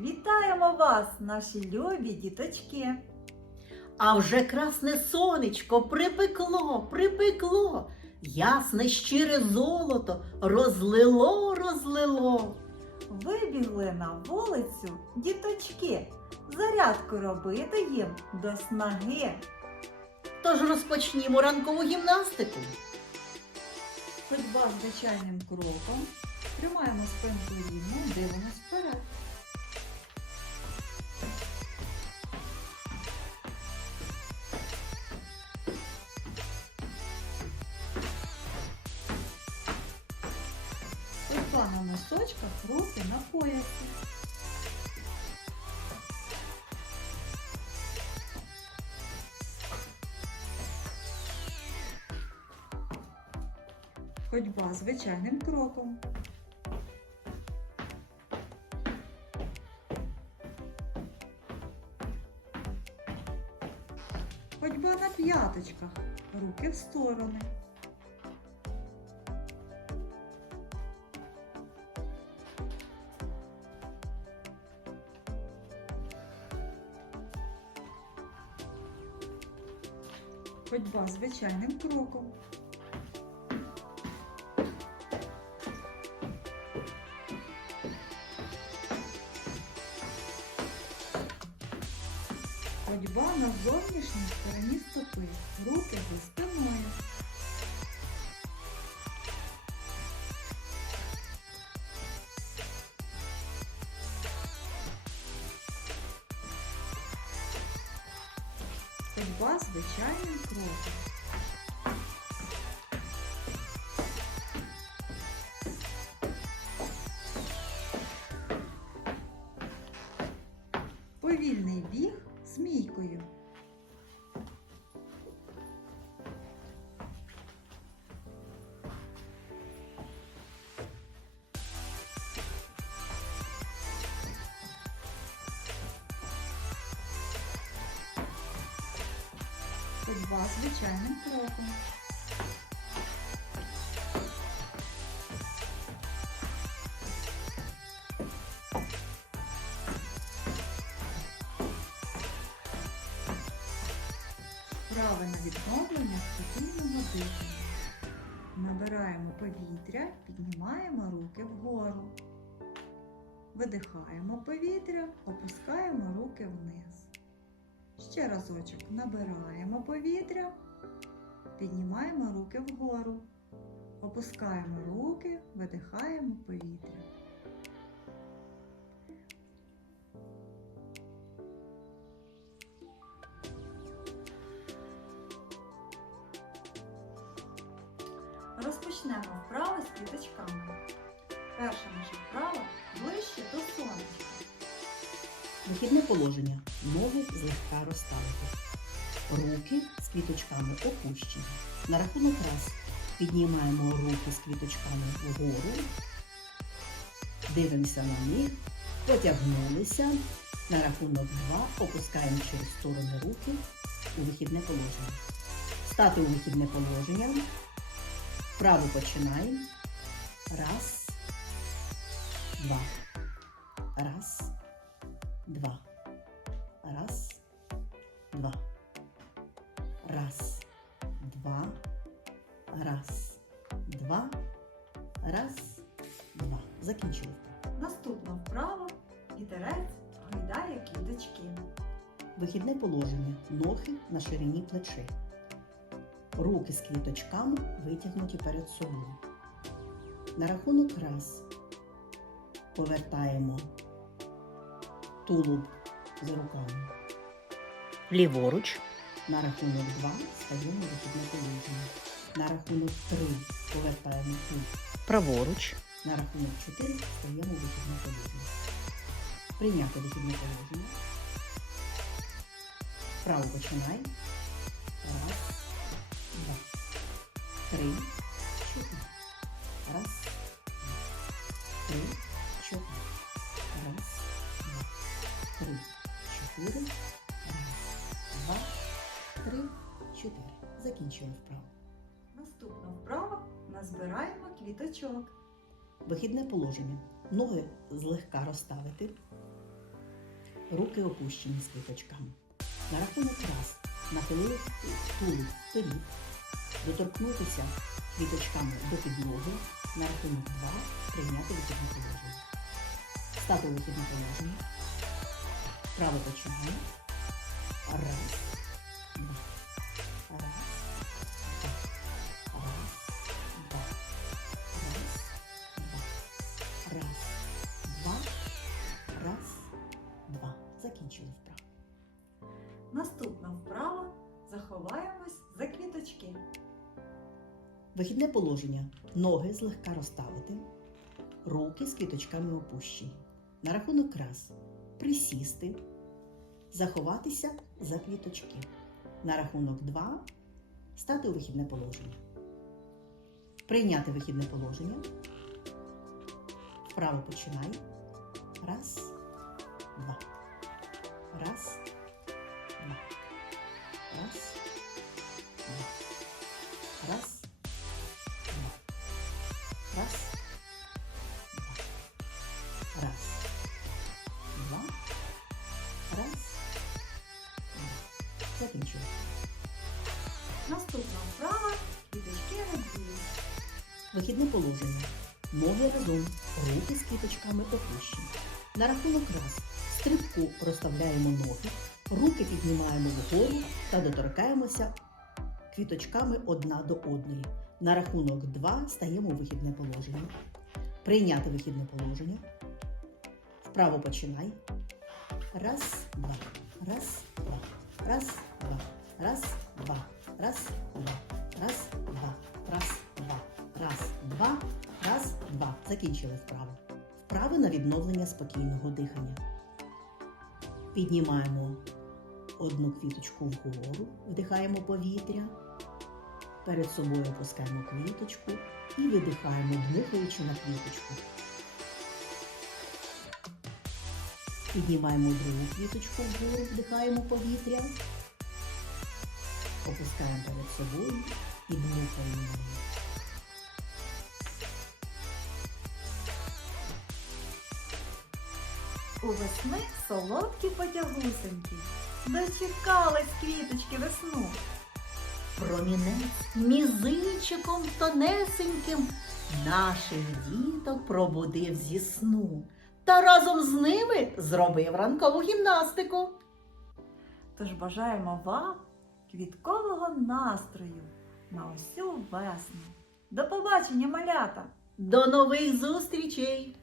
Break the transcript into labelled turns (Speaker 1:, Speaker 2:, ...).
Speaker 1: Вітаємо вас, наші любі діточки!
Speaker 2: А вже красне сонечко припекло, припекло, ясне щире золото розлило, розлило.
Speaker 1: Вибігли на вулицю діточки, зарядку робити їм до снаги.
Speaker 2: Тож розпочнімо ранкову гімнастику.
Speaker 1: Ходьба звичайним кроком, тримаємо спинку рівно, дивимось вперед. Ходьба на носочках, руки на поясі. Ходьба звичайним кроком. Ходьба на п'яточках, руки в сторони. Ходьба звичайним кроком. Ходьба на зовнішній стороні стопи. Руки за спиною. Ходьба звичайним кроком. Ходьба звичайним кроком. Вправи на відновлення спокійного дихання. Набираємо повітря, піднімаємо руки вгору. Видихаємо повітря, опускаємо руки вниз. Ще разочок набираємо повітря, піднімаємо руки вгору. Опускаємо руки, видихаємо повітря. Розпочнемо вправи з квіточками. Перша наша вправа ближче до.
Speaker 2: Вихідне положення. Ноги злегка розставити. Руки з квіточками опущені. На рахунок раз піднімаємо руки з квіточками вгору. Дивимося на них. Потягнулися. На рахунок два опускаємо через сторони руки у вихідне положення. Стати у вихідне положення. Вправо починаємо. Раз, два. Раз, два. Раз, два. Раз, два. Раз, два. Раз, два. Закінчили.
Speaker 1: Наступна вправа вітерець гойдає квіточки.
Speaker 2: Вихідне положення. Ноги на ширині плечей. Руки з квіточками витягнуті перед собою. На рахунок раз повертаємо тулуб за руками. Ліворуч. На рахунок два стаємо вихідне положення. На рахунок три повертаємо тулуб. Праворуч. На рахунок чотири стаємо вихідне положення. Прийняти вихідне положення. Вправо починай. Раз, два, три, чотири. Раз, два, три, чотири. Чотири. Раз, два, три, чотири. Закінчили вправо.
Speaker 1: Наступна вправа назбираємо квіточок.
Speaker 2: Вихідне положення. Ноги злегка розставити. руки опущені з квіточками. На рахунок раз нахилили тулуб вперед, доторкнутися квіточками до підлоги. На рахунок два прийняти вихідне положення. Стати вихідне положення. Право починає. Раз, два. Раз. Раз, два. Раз, два. Раз, два. Раз, два. Закінчили вправу.
Speaker 1: Наступна вправа заховаємось за квіточки.
Speaker 2: Вихідне положення. Ноги злегка розставити, руки з квіточками опущені. На рахунок раз. Присісти, заховатися за квіточки. На рахунок два. Стати у вихідне положення. Прийняти вихідне положення. Вправо починай. Закінчили.
Speaker 1: Наступна вправа квіточки розділять.
Speaker 2: Вихідне положення. Ноги разом, руки з квіточками опущені. На рахунок раз. Стрибку розставляємо ноги, руки піднімаємо вгору та доторкаємося квіточками одна до одної. На рахунок два стаємо у вихідне положення. Прийняти вихідне положення. Вправо починай. Раз, два. Раз, два. Раз, два. Раз, два. Раз, два. Раз, два. Раз, два. Раз, два. Раз, два. Закінчили вправо. Вправи на відновлення спокійного дихання. Піднімаємо одну квіточку вгору, вдихаємо повітря. Перед собою опускаємо квіточку і видихаємо, дмухаючи на квіточку. Піднімаємо другу квіточку вгору, вдихаємо повітря. Опускаємо перед собою і дмухаємо.
Speaker 1: У весни солодкі потягусенькі. Дочекались квіточки весну.
Speaker 2: Промінець мізинчиком тонесеньким наших діток пробудив зі сну та разом з ними зробив ранкову гімнастику.
Speaker 1: Тож бажаємо вам квіткового настрою на усю весну. До побачення, малята!
Speaker 2: До нових зустрічей!